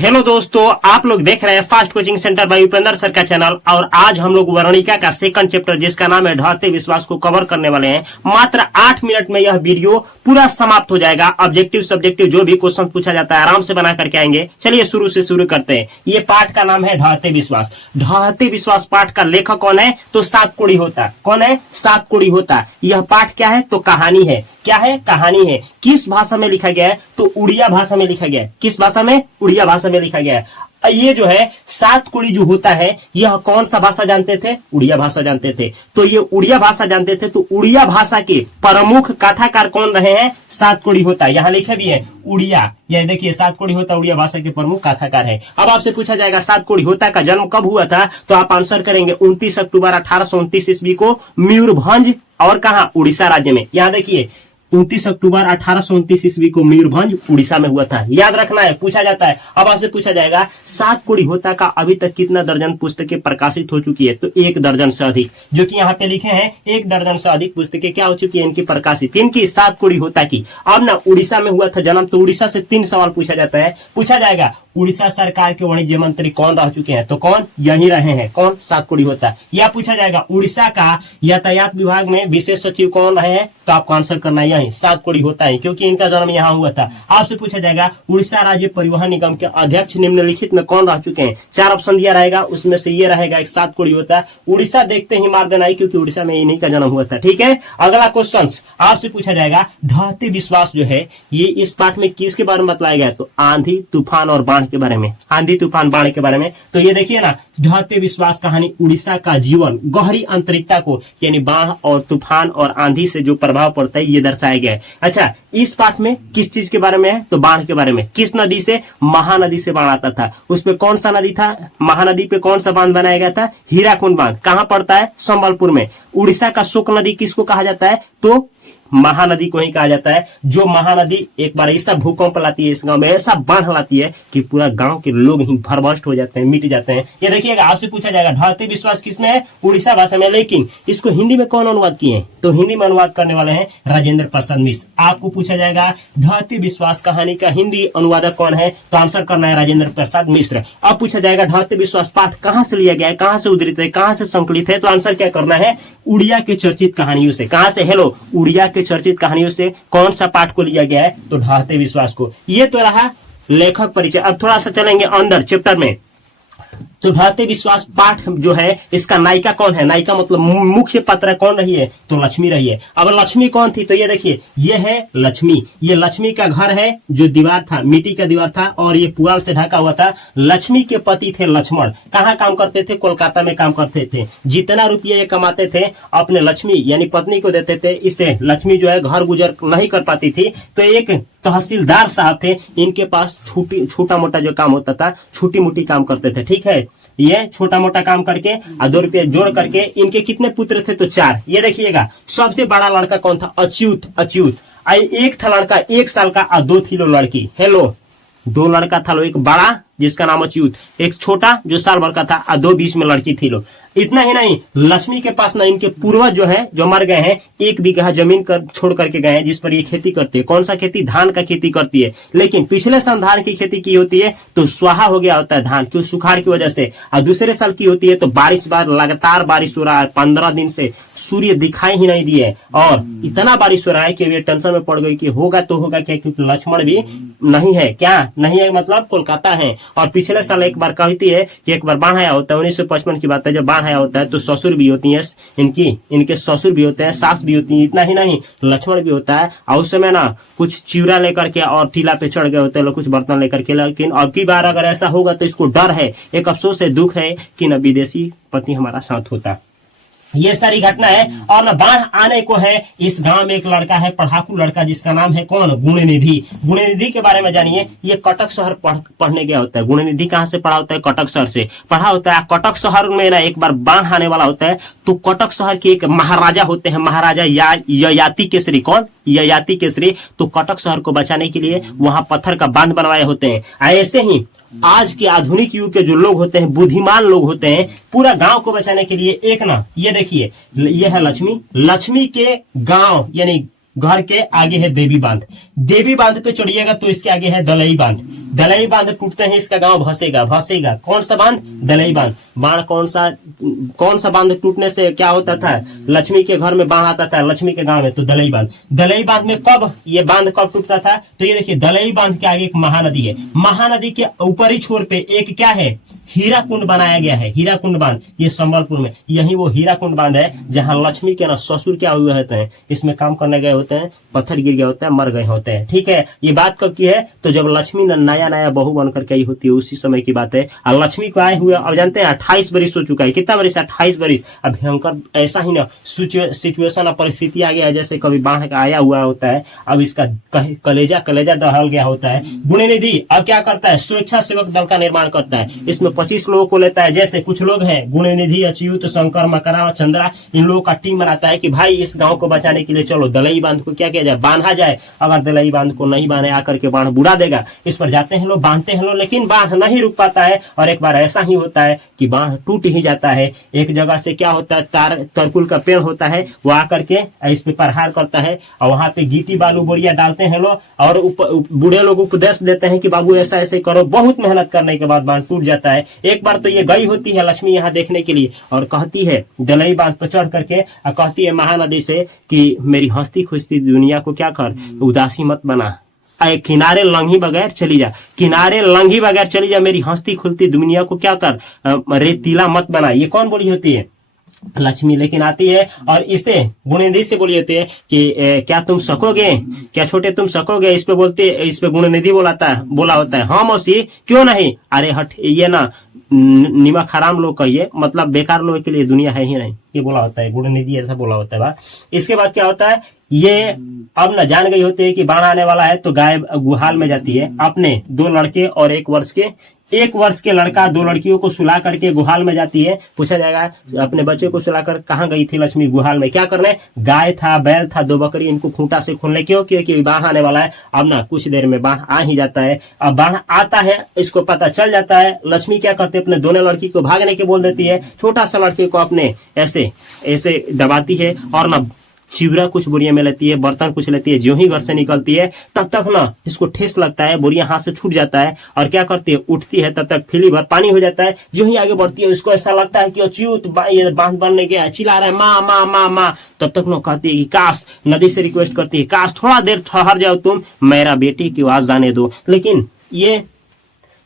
Hello दोस्तों, आप लोग देख रहे हैं fast coaching centre by Upendra sir का चैनल। और आज हम लोग वर्णिका का सेकंड चैप्टर जिसका नाम है ढहते विश्वास को कवर करने वाले हैं। मात्र 8 मिनट में यह वीडियो पूरा समाप्त हो जाएगा। ऑब्जेक्टिव सब्जेक्टिव जो भी क्वेश्चन पूछा जाता है आराम से बना करके आएंगे। चलिए शुरू से शुरू करते हैं। ये पाठ का नाम है ढहते विश्वास। ढहते विश्वास पाठ का लेखक कौन है? तो सातकोड़ी होता। कौन है? सातकोड़ी होता। यह पाठ क्या है? तो कहानी है। क्या है? कहानी है। किस भाषा में लिखा गया है? तो उड़िया भाषा में लिखा गया है। किस भाषा में? उड़िया भाषा में लिखा गया है। ये जो है सातकोड़ी जो होता है, यह कौन सा भाषा जानते थे? उड़िया भाषा जानते थे। तो ये उड़िया भाषा जानते थे, तो उड़िया भाषा के प्रमुख कथाकार कौन रहे हैं? सातकोड़ी होता। यहाँ लिखे भी है उड़िया। यह देखिए सातकोड़ी होता उड़िया भाषा के प्रमुख कथाकार है। अब आपसे पूछा जाएगा सातकोड़ी होता का जन्म कब हुआ था? तो आप आंसर करेंगे 29 अक्टूबर 1829 ईस्वी को मयूरभंज और कहा? उड़ीसा राज्य में। यहाँ देखिए 29 अक्टूबर 1829 ईस्वी को मयूरभंज उड़ीसा में हुआ था। याद रखना है, पूछा जाता है। अब आपसे पूछा जाएगा सातकोड़ी होता का अभी तक कितना दर्जन पुस्तकें प्रकाशित हो चुकी है? तो 1 दर्जन से अधिक। जो कि यहाँ पे लिखे हैं 1 दर्जन से अधिक पुस्तकें क्या हो चुकी है इनकी प्रकाशित, इनकी सातकोड़ी होता की। अब ना उड़ीसा में हुआ था जन्म, तो उड़ीसा से 3 सवाल पूछा जाता है। पूछा जाएगा उड़ीसा सरकार के वाणिज्य मंत्री कौन रह चुके हैं? तो कौन? यही रहे हैं। कौन? सातकोड़ी होता। या पूछा जाएगा उड़ीसा का यातायात विभाग में विशेष सचिव कौन रहे हैं? तो आपको आंसर करना यही सातकोड़ी होता है, क्योंकि इनका जन्म यहाँ हुआ था। आपसे पूछा जाएगा उड़ीसा राज्य परिवहन निगम के अध्यक्ष निम्नलिखित में कौन रह चुके हैं? 4 ऑप्शन दिया रहेगा, उसमें से ये रहेगा एक सातकोड़ी होता। उड़ीसा देखते ही मार देना है, क्योंकि उड़ीसा में इन्हीं का जन्म हुआ था। ठीक है, अगला क्वेश्चन आपसे पूछा जाएगा ढहते विश्वास जो है ये इस पाठ में किसके बारे में बतलाया गया? तो आंधी तूफान और बाढ़ के बारे में। आंधी तूफान बाढ़ के बारे में। तो ये देखिए ना, ढहते विश्वास कहानी उड़ीसा का जीवन, गहरी आंतरिकता को, यानी बाढ़ और तूफान और आंधी से जो प्रभाव पड़ता है ये दर्शाया गया है। अच्छा, इस पाठ में किस चीज के बारे में है? तो बाढ़ के बारे में। किस नदी से? महानदी से बाढ़ आता था। उस पे कौन सा नदी था? महानदी पे कौन सा बांध बनाया गया था? हीराकुंड बांध। कहाँ पड़ता है? संबलपुर में। उड़ीसा का शोक नदी किसको कहा जाता है? तो महानदी को ही कहा जाता है। जो महानदी एक बार ऐसा भूकंप लाती है, इस गांव में ऐसा बाढ़ लाती है कि पूरा गांव के लोग ही भरभस्ट हो जाते हैं, मिट जाते हैं। ये देखिएगा, आपसे पूछा जाएगा ढहते विश्वास किसमें है? उड़ीसा भाषा में। लेकिन इसको हिंदी में कौन अनुवाद किए हैं? तो हिंदी में अनुवाद करने वाले हैं राजेंद्र प्रसाद मिश्र। आपको पूछा जाएगा ढहते विश्वास कहानी का हिंदी अनुवादक कौन है? तो आंसर करना है राजेंद्र प्रसाद मिश्र। अब पूछा जाएगा ढहते विश्वास पाठ कहाँ से लिया गया है, कहाँ से उद्धृत है, कहाँ से संकलित है? तो आंसर क्या करना है? उड़िया के चर्चित कहानियों से। कहां से? हेलो, उड़िया के चर्चित कहानियों से कौन सा पाठ को लिया गया है? तो ढहते विश्वास को। ये तो रहा लेखक परिचय। अब थोड़ा सा चलेंगे अंदर चैप्टर में। तो ढहते विश्वास पाठ जो है इसका नायिका कौन है? नायिका मतलब मुख्य पात्र कौन रही है? तो लक्ष्मी रही है। अब लक्ष्मी कौन थी? तो ये देखिए, ये है लक्ष्मी। ये लक्ष्मी का घर है, जो दीवार था मिट्टी का दीवार था और ये पुआल से ढका हुआ था। लक्ष्मी के पति थे लक्ष्मण। कहाँ काम करते थे? कोलकाता में काम करते थे। जितना रुपया ये कमाते थे अपने लक्ष्मी यानी पत्नी को देते थे। इससे लक्ष्मी जो है घर गुजर नहीं कर पाती थी। तो एक तहसीलदार साहब थे, इनके पास छोटा मोटा जो काम होता था, छोटी मोटी काम करते थे। ठीक है, ये छोटा मोटा काम करके और 2 रुपये जोड़ करके इनके कितने पुत्र थे? तो 4। ये देखिएगा, सबसे बड़ा लड़का कौन था? अच्युत। अच्युत। एक था लड़का 1 साल का और 2 थी लो लड़की। हेलो, 2 लड़का था लो, एक बड़ा जिसका नाम अच्युत, एक छोटा जो साल भर का था और 2 बीच में लड़की थी लो। इतना ही नहीं, लक्ष्मी के पास ना इनके पूर्वज जो है जो मर गए हैं 1 बीघा जमीन छोड़ करके गए हैं, जिस पर ये खेती करते हैं। कौन सा खेती? धान का खेती करती है। लेकिन पिछले साल धान की खेती की होती है तो स्वाहा हो गया होता है धान, क्यों? सुखाड़ की वजह से। और दूसरे साल की होती है तो लगातार बारिश हो रहा है, 15 दिन से सूर्य दिखाई ही नहीं दिए और इतना बारिश हो रहा है कि वे टेंशन में पड़ गई कि होगा तो होगा क्या, क्योंकि लक्ष्मण भी नहीं है। क्या नहीं है? मतलब कोलकाता है। और पिछले साल एक बार कहती है कि एक बार बाढ़ आया होता है, 1955 की बात है, जब बाढ़ आया होता है तो ससुर भी होती है इनके ससुर भी होते हैं, सास भी होती है। इतना ही नहीं, लक्ष्मण भी होता है। और उस समय ना कुछ चिवड़ा लेकर के और टीला पे चढ़ गए होते हैं लोग, कुछ बर्तन लेकर के। लेकिन अब की बार अगर ऐसा होगा तो इसको डर है, एक अफसोस है, दुख है कि न विदेशी पति हमारा साथ होता। ये सारी घटना है। और न बाढ़ आने को है। इस गांव में एक लड़का है, पढ़ाकू लड़का, जिसका नाम है कौन? गुणनिधि। गुणनिधि के बारे में जानिए। ये कटक शहर पढ़ने गया होता है। गुणनिधि कहाँ से पढ़ा होता है? कटक शहर से पढ़ा होता है। कटक शहर में ना एक बार बाढ़ आने वाला होता है, तो कटक शहर के एक महाराजा होते हैं, महाराजा ययाति केसरी। कौन? ययाति केसरी। तो कटक शहर को बचाने के लिए वहां पत्थर का बांध बनवाए होते हैं। ऐसे ही आज के आधुनिक युग के जो लोग होते हैं, बुद्धिमान लोग होते हैं, पूरा गांव को बचाने के लिए एक ना, ये देखिए, ये है लक्ष्मी। लक्ष्मी के गांव यानी घर के आगे है देवी बांध, देवी बांध पे चढ़िएगा तो इसके आगे है दलई बांध, दलई बांध टूटते हैं इसका गांव भसेगा, भसेगा कौन सा बांध, दलई बांध। बाढ़ कौन सा बांध टूटने से क्या होता था, लक्ष्मी के घर में बाढ़ आता था, लक्ष्मी के गांव में, तो दलई बांध। दलई बांध में कब ये बांध कब टूटता था, तो ये देखिए दलई बांध के आगे एक महानदी है, महानदी के ऊपरी छोर पे एक क्या है, हीरा कुंड बनाया गया है, हीरा कुंड बांध, ये संबलपुर में, यही वो हीरा कुंड बांध है जहां लक्ष्मी के ना ससुर क्या हुए होते हैं, इसमें काम करने गए होते हैं, पत्थर गिर गए होते हैं, मर गए होते हैं। ठीक है, ये बात कब की है, तो जब लक्ष्मी ने नया नया बहू बनकर के आई होती है, उसी समय की बात है। और लक्ष्मी को आए हुए अब जानते हैं 28 बरिस हो चुका है, कितना बरिस, 28 बरिस। अब भयंकर ऐसा ही ना सिचुएशन और परिस्थिति आ गया है जैसे कभी बाढ़ का आया हुआ होता है, अब इसका कलेजा दहल गया होता है। गुणनिधि अब क्या करता है, स्वेच्छा सेवक दल का निर्माण करता है, इसमें 25 लोगों को लेता है, जैसे कुछ लोग हैं गुणनिधि, अच्युत, शंकर, मकरा, चंद्रा, इन लोगों का टीम बनाता है कि भाई इस गांव को बचाने के लिए चलो दलई बांध को क्या किया जाए, बांधा जाए। अगर दलई बांध को नहीं बांधे आकर के बाढ़ बुरा देगा, इस पर जाते हैं लोग, बांधते हैं लोग, लेकिन बाढ़ नहीं रुक पाता है। और एक बार ऐसा ही होता है कि बाढ़ टूट ही जाता है। एक जगह से क्या होता है, तरकुल का पेड़ होता है, वो आकर के इस पे प्रहार करता है और वहां पे गिट्टी बालू बोरिया डालते हैं लोग, और बूढ़े लोग उपदेश देते हैं कि बाबू ऐसा ऐसे करो। बहुत मेहनत करने के बाद बांध टूट जाता है। एक बार तो ये गई होती है लक्ष्मी यहाँ देखने के लिए और कहती है दलई बांध पर चढ़ करके, और कहती है महानदी से कि मेरी हंसती खुशती दुनिया को क्या कर, उदासी मत बना, किनारे लंघी बगैर चली जा, किनारे लंघी बगैर चली जा, मेरी हंसती खुलती दुनिया को क्या कर, रेतीला मत बना। ये कौन बोली होती है, लक्ष्मी। लेकिन आती है और इसे गुणनिधि से बोली होती है कि क्या तुम सकोगे, क्या छोटे तुम सकोगे, इस पे बोलते, इस पे गुणनिधि बोला होता है हाँ मौसी क्यों नहीं, अरे हट, ये ना निमक हराम लोग कहिए, मतलब बेकार लोग के लिए दुनिया है ही नहीं, ये बोला होता है, गुणनिधि ऐसा बोला होता है। इसके बाद क्या होता है, ये अब न जान गई होती है कि बाढ़ आने वाला है, तो गाय गुहाल में जाती है, अपने 2 लड़के और 1 वर्ष के लड़का 2 लड़कियों को सुला करके गुहाल में जाती है। पूछा जाएगा अपने बच्चे को सुलाकर कहाँ गई थी लक्ष्मी, गुहाल में। क्या करने, गाय था, बैल था, 2 बकरी, इनको खूंटा से खोलने क्यों, क्योंकि बाढ़ आने वाला है। अब ना कुछ देर में बाढ़ आ ही जाता है। अब बाढ़ आता है, इसको पता चल जाता है। लक्ष्मी क्या करते, अपने दोनों लड़की को भागने के बोल देती है, छोटा सा लड़के को अपने ऐसे दबाती है और ना चिवरा कुछ बोरिया में लेती है, बर्तन कुछ लेती है। जो ही घर से निकलती है तब तक ना इसको ठेस लगता है, बोरिया हाथ से छूट जाता है और क्या करती है, उठती है, तब तक फीली भर पानी हो जाता है। जो ही आगे बढ़ती है इसको ऐसा लगता है कि अच्युत ये बांध बनने गया, चिल्ला रहा है माँ माँ माँ माँ। तब तक ना कहती है कि काश, नदी से रिक्वेस्ट करती है, काश थोड़ा देर ठहर जाओ तुम, मेरा बेटी की आवाज जाने दो। लेकिन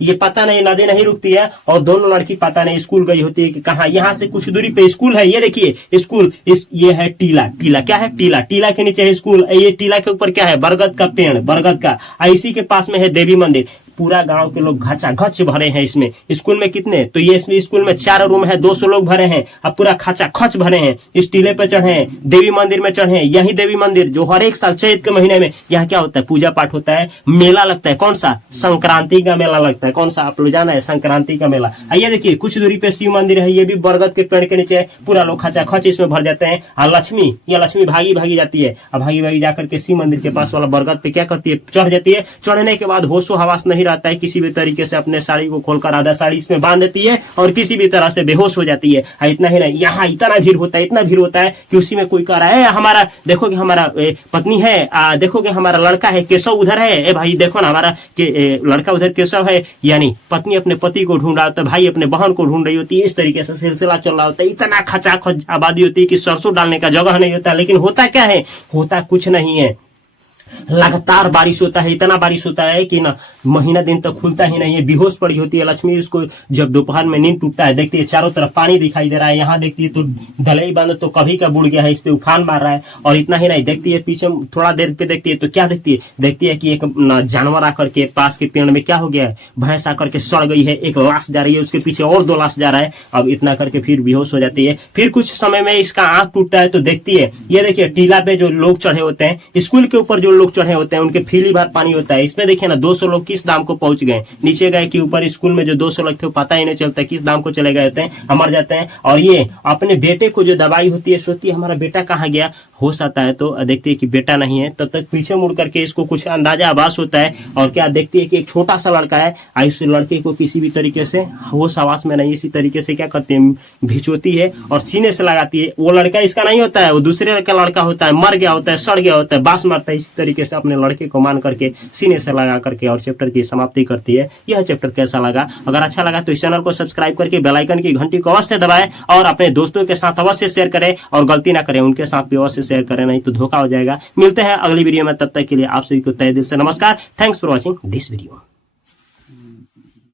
ये पता नहीं, नदी नहीं रुकती है और दोनों लड़की पता नहीं स्कूल गई होती है कि कहाँ। यहाँ से कुछ दूरी पे स्कूल है, ये देखिए स्कूल, ये है टीला, क्या है, टीला के नीचे है स्कूल, ये टीला के ऊपर क्या है, बरगद का पेड़, बरगद का। इसी के पास में है देवी मंदिर। पूरा गांव के लोग खचाखच भरे हैं इसमें। स्कूल में कितने, तो ये इसमें स्कूल में 4 रूम है, 200 लोग भरे हैं। अब पूरा खचाखच भरे हैं। इस टीले पे चढ़े हैं, देवी मंदिर में चढ़े हैं। यही देवी मंदिर जो हर एक साल चैत के महीने में यहाँ क्या होता है, पूजा पाठ होता है, मेला लगता है। कौन सा, संक्रांति का मेला लगता है। कौन सा, आप लोग जाना है, संक्रांति का मेला। आइए देखिए कुछ दूरी पे शिव मंदिर है, ये भी बरगद के पेड़ के नीचे। पूरा लोग खचाखच इसमें भर जाते हैं। और लक्ष्मी भागी जाती है। अब भागी जाकर के शिव मंदिर के पास वाला बरगद पे क्या करती है, चढ़ जाती है। चढ़ने के बाद होशो हवास नहीं रहता है, किसी भी तरीके से अपने साड़ी को खोलकर आधा साड़ी इसमें बांध देती है और किसी भी तरह से बेहोश हो जाती है। इतना ही नहीं, यहाँ इतना भीड़ होता है कि उसी में कोई कह रहा है हमारा, देखोगे हमारा पत्नी है, देखोगे हमारा लड़का है, केशव उधर है। ए भाई देखो ना, हमारा लड़का उधर केशव है। यानी पत्नी अपने पति को ढूंढ रहा होता है, भाई अपने बहन को ढूंढ रही होती है। इस तरीके से सिलसिला चल रहा होता है। इतना खचाखच आबादी होती है कि सरसों डालने का जगह नहीं होता। लेकिन होता क्या है, होता कुछ नहीं है। लगातार बारिश होता है, इतना बारिश होता है कि ना महीना दिन तक खुलता ही नहीं है। बेहोश पड़ी होती है लक्ष्मी। उसको जब दोपहर में नींद टूटता है, देखती है चारों तरफ पानी दिखाई दे रहा है। यहाँ देखती है तो दलई बांध तो कभी का बुड़ गया है, इस पे उफान मार रहा है। और इतना ही नहीं, देखती है पीछे थोड़ा देर पे देखती है तो क्या देखती है कि एक जानवर आकर के पास के पेड़ में क्या हो गया है, भैंस आकर के सड़ गई है। एक लाश जा रही है, उसके पीछे और 2 लाश जा रहा है। अब इतना करके फिर बेहोश हो जाती है। फिर कुछ समय में इसका आंख टूटता है तो देखती है, ये देखिए टीला पे जो लोग चढ़े होते हैं, स्कूल के ऊपर जो लोग चढ़े होते हैं उनके फीली भर पानी होता है। इसमें देखिए ना 200 लोग किस दाम को पहुंच गए, नीचे गए कि ऊपर स्कूल में जो 200 लोग थे पता ही नहीं चलता किस दाम को चले गए थे, मर जाते हैं। और ये अपने बेटे को जो दवाई होती है, सोचती है हमारा बेटा कहाँ गया, होश आता है तो देखती है कि बेटा नहीं है, तब तक पीछे मुड़ करके इसको कुछ अंदाजा आभास होता है और क्या देखती है कि एक छोटा सा लड़का है। इस लड़के को किसी भी तरीके से होश आवास में नहीं, इसी तरीके से क्या करती है, भिचोती है और सीने से लगाती है। वो लड़का इसका नहीं होता है, वो दूसरे का लड़का होता है, मर गया होता है, सड़ गया होता है, बांस मारता है। इसी तरीके से अपने लड़के को मान करके सीने से लगा करके और चैप्टर की समाप्ति करती है। यह चैप्टर कैसा लगा? अगर अच्छा लगा तो इस चैनल को सब्सक्राइब करके बेल आइकन की घंटी को अवश्य दबाएं और अपने दोस्तों के साथ अवश्य शेयर करें और गलती ना करें, उनके साथ भी अवश्य शेयर करें, नहीं तो धोखा हो जाएगा। मिलते हैं अगली वीडियो में, तब तक के लिए आप सभी को तहे दिल से नमस्कार। Thanks for watching this video.